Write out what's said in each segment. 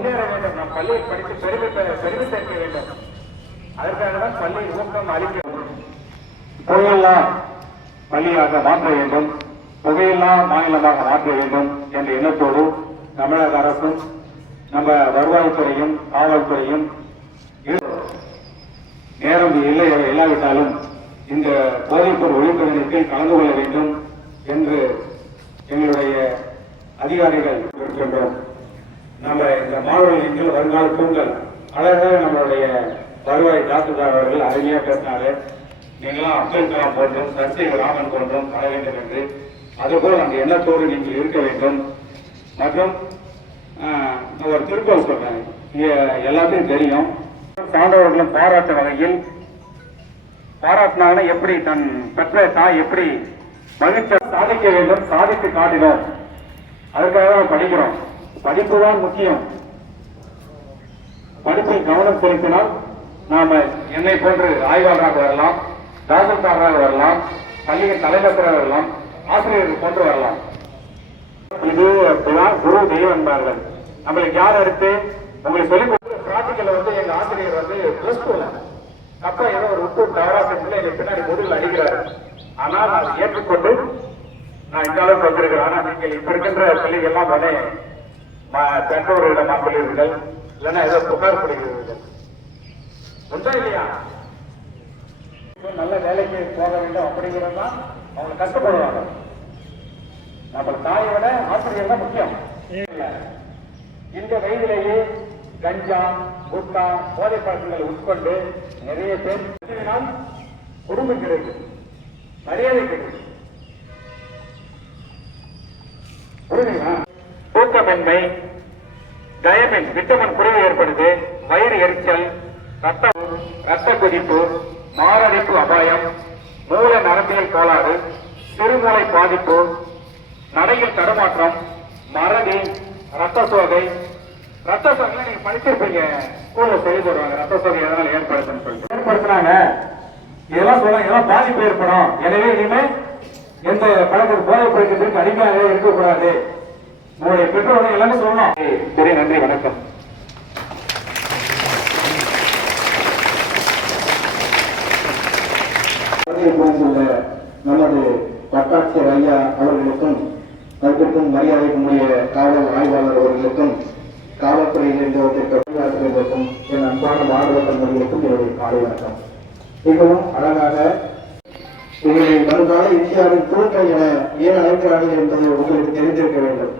முன்னேற வேண்டும். நம் பள்ளியில் படித்து பெருமை பெற- பெருமை சேர்க்க வேண்டும். அதற்காக தான் பள்ளி ஊக்கம் அளிக்க புகையெல்லாம் பள்ளியாக மாற்ற வேண்டும். புகையில்லா மாநிலமாக மாற்ற வேண்டும் என்ற எண்ணத்தோடு தமிழக அரசும் நம்ம வருவாய்த்துறையும் காவல்துறையும் நேரம் இல்லை இல்லாவிட்டாலும் இந்த போதைப்பொருள் ஒழிப்பு கீழ் கலந்து கொள்ள வேண்டும் என்று எங்களுடைய அதிகாரிகள் இருக்கின்றோம் நம்ம இந்த மாணவர்கள் வருங்கால பொங்கல் அழகாக நம்மளுடைய வருவாய் தாசில்தார் அவர்கள் அருமையாக பேசினாரு. நீங்களாம் அப்துல் கலாம் போன்றும் சர்ச்சை ராமன் போன்றும் வர வேண்டும் என்று. அதுபோல் அந்த எண்ணத்தோடு நீங்கள் இருக்க வேண்டும். மற்றும் ஒரு திருக்குறள் சொல்றேன். எல்லாத்தையும் தெரியும். சான்றவர்களும் பாராட்டு வகையில் பாராட்டினாங்கன்னா எப்படி தன் பெற்ற தாய் எப்படி மகிழ்ச்சி சாதிக்க வேண்டும் சாதித்து காட்டினோம். அதுக்காக தான் படிக்கிறோம். படிப்பு தான் முக்கியம். படிப்பில் கவனம் செலுத்தினால் நாம என்னை போன்று ஆய்வாளராக வரலாம் தாசில்தாராக வரலாம் பள்ளியின் தலைவராக வரலாம் ஆசிரியர்கள் போன்று வரலாம். இது அப்படிதான் குரு தெய்வம் என்பார்கள். நம்மளுக்கு யார் அடுத்து? உங்களுக்கு சொல்லி பிராக்டிக்கல வந்து எங்க ஆசிரியர் வந்து பிளஸ் டூல அப்ப ஏதோ ஒரு உப்பு தவறா செஞ்சு எங்க பின்னாடி முதுகில் அடிக்கிறாரு. ஆனால் நான் ஏற்றுக்கொண்டு நான் இந்த அளவுக்கு வந்திருக்கிறேன். ஆனா நீங்கள் இப்ப இருக்கின்ற பள்ளிகள் எல்லாம் பெற்றோர்களிடம் சொல்லியிருங்கள் இல்லைன்னா ஏதோ புகார் கொடுக்கிறீர்கள். உண்டா இல்லையா? நல்ல வேலைக்கு போக வேண்டும் அப்படிங்கிறது தான் அவங்க கஷ்டப்படுவாங்க நம்ம தாயை விட ஆசிரியர் தான் முக்கியம். இந்த வயதிலேயே கஞ்சா குட்டா போதை பழக்கங்களை உட்கொண்டு நிறைய பேர் குடும்பம் கிடைக்கும். மரியாதை கிடைக்கும். புரியுதுங்களா? தூக்கமின்மை டயமின் விட்டமின் குறைவு ஏற்படுது வயிறு எரிச்சல் ரத்த ரத்த குதிப்பு மாரடைப்பு அபாயம் மூல நரம்பியல் கோளாறு சிறுமூளை பாதிப்பு நடையில் தடுமாற்றம் மறதி ரத்த சோகை. ரத்த சோகை நீங்க படிச்சிருப்பீங்க. ஸ்கூல்ல சொல்லி தருவாங்க ரத்த சோகை எதனால ஏற்படுதுன்னு சொல்லிட்டு. ஏற்படுத்தினாங்க. இதெல்லாம் சொல்ல இதெல்லாம் பாதிப்பு ஏற்படும். எனவே இனிமே எந்த பழக்கம் போதை பழக்கத்திற்கு அடிமையாக இருக்கக்கூடாது. உங்களுடைய பெற்றோர்கள் எல்லாமே சொல்லணும். சரி நன்றி வணக்கம். நமது வட்டாட்சியர் ஐயா அவர்களுக்கும் அதற்கும் மரியாதைக்குரிய காவல் ஆய்வாளர் அவர்களுக்கும் காவல்துறையிலிருந்து வந்திருக்க பணியாளர்களுக்கும் என் அன்பான மாணவ தம்பதிகளுக்கும் என்னுடைய காலை வணக்கம். மிகவும் அழகாக உங்களை வருங்கால இந்தியாவின் குழுக்கள் என ஏன் அழைக்கிறார்கள் என்பது உங்களுக்கு தெரிந்திருக்க வேண்டும்.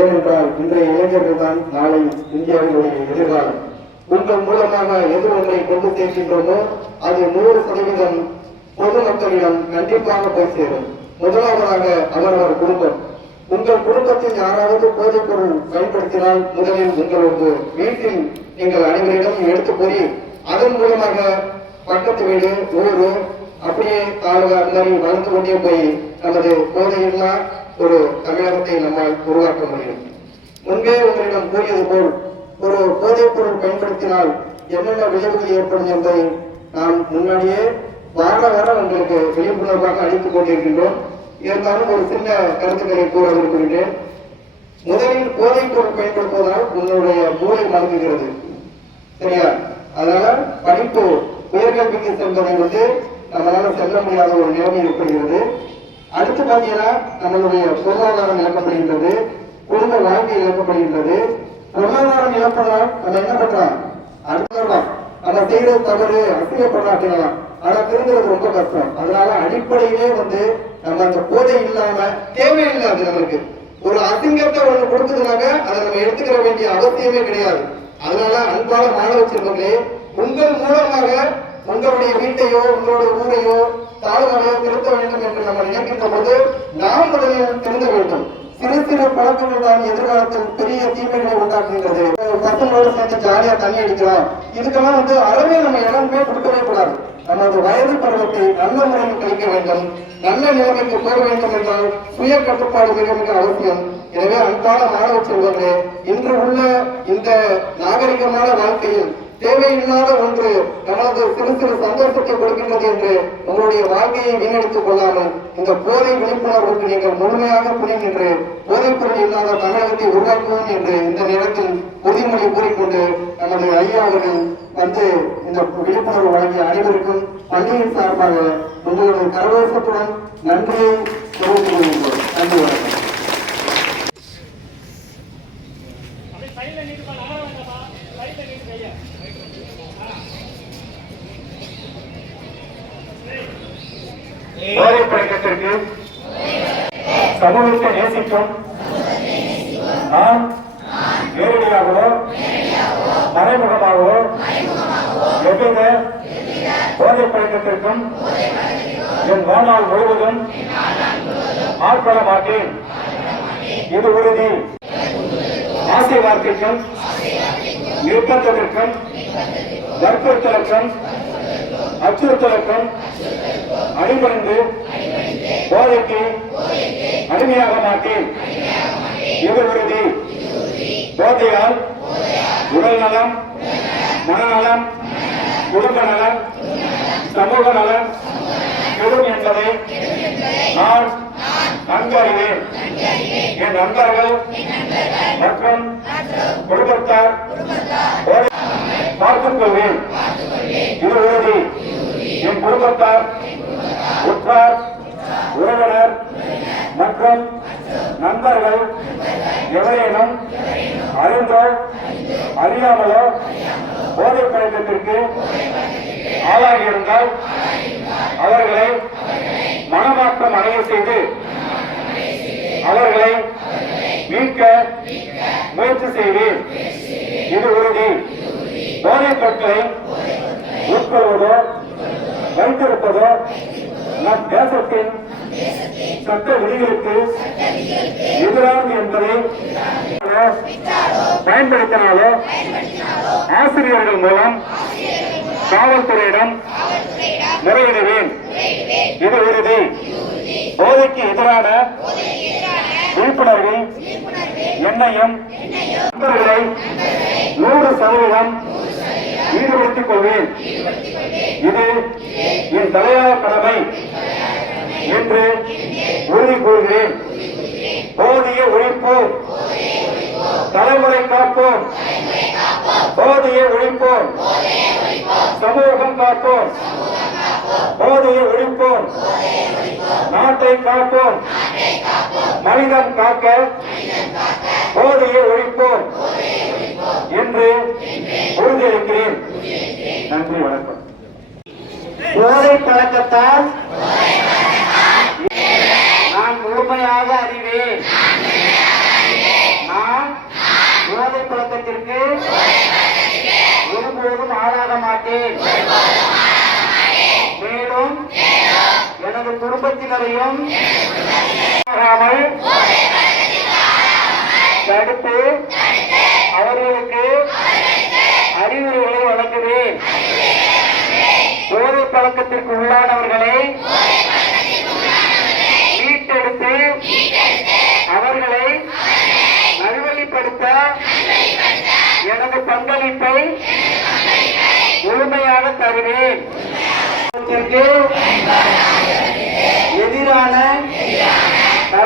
ஏனென்றால் இன்றைய இளைஞர்கள் தான் நாளை இந்தியாவினுடைய எதிர்காலம். உங்கள் மூலமாக எது ஒன்றை கொண்டு சேர்க்கின்றோமோ அது நூறு சதவீதம் பொதுமக்களிடம் கண்டிப்பாக போய் சேரும். முதலாவதாக அவரவர் குடும்பம். உங்கள் குடும்பத்தில் யாராவது போதைப் பொருள் பயன்படுத்தினால் முதலில் உங்களது வீட்டில் நீங்கள் அனைவரிடம் எடுத்து கூறி அதன் மூலமாக பக்கத்து வீடு ஊரு அப்படியே தாழ்வார் மாதிரி வளர்ந்து கொண்டே போய் நமது போதையில்லா ஒரு தமிழகத்தை நம்மால் உருவாக்க முடியும். முன்பே உங்களிடம் கூறியது போல் ஒரு போதைப் பொருள் பயன்படுத்தினால் என்னென்ன விளைவுகள் ஏற்படும் என்பதை நாம் முன்னாடியே வார வாரம் உங்களுக்கு விழிப்புணர்வாக அளித்துக் கொண்டிருக்கின்றோம். இருந்தாலும் ஒரு சின்ன கருத்துக்களை கூற விரும்புகின்றேன். முதலில் போதைப் பொருள் பயன்படுத்துவதால் உங்களுடைய மூளை மறந்துகிறது சரியா? அதனால படிப்பு உயர்கல்விக்கு செல்வதை வந்து நம்மளால செல்ல முடியாத ஒரு நிலைமை ஏற்படுகிறது. அடுத்து பாத்தீங்கன்னா நம்மளுடைய பொருளாதாரம் இழக்கப்படுகின்றது குடும்ப வாழ்க்கை இழக்கப்படுகின்றது. பொருளாதாரம் இழப்பதால் நம்ம என்ன பண்ணலாம்? அடுத்ததான் நம்ம செய்யறது தவறு அசிங்கப்படாட்டினலாம் ஆனா திருந்துறது ரொம்ப கஷ்டம். அதனால அடிப்படையிலே வந்து நம்ம அந்த போதை இல்லாம தேவையில்லாது நம்மளுக்கு ஒரு அசிங்கத்தை ஒண்ணு கொடுத்ததுனாக்க அதை நம்ம எடுத்துக்கிற வேண்டிய அவசியமே கிடையாது. அதனால அன்பான மாணவ செல்வங்களே உங்கள் மூலமாக உங்களுடைய வீட்டையோ உங்களோட ஊரையோ தாழ்வானையோ திருத்த வேண்டும் என்று நம்ம நினைக்கின்ற போது நாம் முதலில் திருந்த வேண்டும் சிறு சிறு பழக்கங்கள் தான் எதிர்காலத்தில் பெரிய தீமைகளை உண்டாக்குகின்றது. பசங்களோடு சேர்ந்து ஜாலியா தண்ணி அடிக்கலாம். இதுக்கெல்லாம் வந்து அறவே நம்ம இடமே கொடுக்கவே கூடாது. நமது வயது பருவத்தை நல்ல முறையில் கழிக்க வேண்டும். நல்ல நிலைமைக்கு போக வேண்டும் என்றால் சுய கட்டுப்பாடு மிக மிக அவசியம். எனவே அன்பான மாணவ செல்வங்களே இன்று உள்ள இந்த நாகரிகமான வாழ்க்கையில் தேவையில்லாத ஒன்று நமது சிறு சிறு சந்தோஷத்தை கொடுக்கின்றது என்று உங்களுடைய வாழ்க்கையை வீணடித்துக் கொள்ளாமல் இந்த போதை விழிப்புணர்வுக்கு நீங்கள் முழுமையாக புரிகின்ற என்று பொருள் இல்லாத தமிழகத்தை உருவாக்குவோம் என்று இந்த நேரத்தில் உறுதிமொழி கூறிக்கொண்டு நமது ஐயா அவர்கள் வந்து இந்த விழிப்புணர்வு வழங்கிய அனைவருக்கும் பள்ளியின் சார்பாக உங்களது கரவேசத்துடன் நன்றியை தெரிவித்துக் கொள்கின்றோம். நன்றி வணக்கம் போதை பழக்கத்திற்கு சமூகத்தை நேசிக்கும் நான் நேரடியாகவோ மறைமுகமாகவோ எவ்வித போதை பழக்கத்திற்கும் என் வாழ்நாள் முழுவதும் ஆட்பட மாட்டேன் இது உறுதி. ஆசை வார்த்தைக்கும் நிர்பந்தத்திற்கும் வற்புறுத்தலுக்கும் அச்சுறுத்தலுக்கும் அடிபணிந்து போதைக்கு அடிமையாக மாட்டேன் இது உறுதி போதையால் உடல் நலம் மனநலம் குடும்ப நலம் சமூக நலம் கெடும் என்பதை நான் நன்கு அறிவேன் என் நண்பர்கள் மற்றும் குடும்பத்தார் போதை பார்த்துக் கொள்வேன். இது உறுதி என் குடும்பத்தார் உற்றார் உறவினர் மற்றும் நண்பர்கள் எவரேனும் அறிந்தோ அறியாமலோ போதை பழக்கத்திற்கு ஆளாகியிருந்தால் அவர்களை மனமாற்றம் அடைய செய்து அவர்களை மீட்க முயற்சி செய்வேன். இது உறுதி. போதைப் பொருட்களை உட்கொள்வதோ வைத்திருப்பதோ நம் தேசத்தின் சட்ட விதிகளுக்கு எதிரானது என்பதை பயன்படுத்தினாலோ ஆசிரியர்கள் மூலம் காவல்துறையிடம் முறையிடுவேன். இது உறுதி. போதைக்கு எதிரான விழிப்புணர்வு என்னையும் நண்பர்களை நூறு சதவீதம் ஈடுபடுத்திக் கொள்வேன். இது என் தலையாய கடமை என்று உறுதி கூறுகிறேன். போதிய ஒழிப்போம் தலைமுறை காப்போம். போதிய ஒழிப்போம். சமூகம் காப்போம். போதிய ஒழிப்போம். நாட்டை காப்போம். மனிதன் காக்க. போதிய ஒழிப்போம். என்று உறுதியளிக்கிறேன். நன்றி வணக்கம். போதை பழக்கத்தால் நான் முழுமையாக அறிவேன் நான் போதை பழக்கத்திற்கு ஒருபோதும் ஆளாக மாட்டேன் மேலும் எனது குடும்பத்தினரையும் தடுத்து அவர்களுக்கு அறிவுரைகளை வழங்குவேன். போதை பழக்கத்திற்கு உள்ளானவர்களை மீட்டெடுத்து அவர்களை நல்வழிப்படுத்த எனது பங்களிப்பை முழுமையாக தருவேன் இதற்கு எதிரான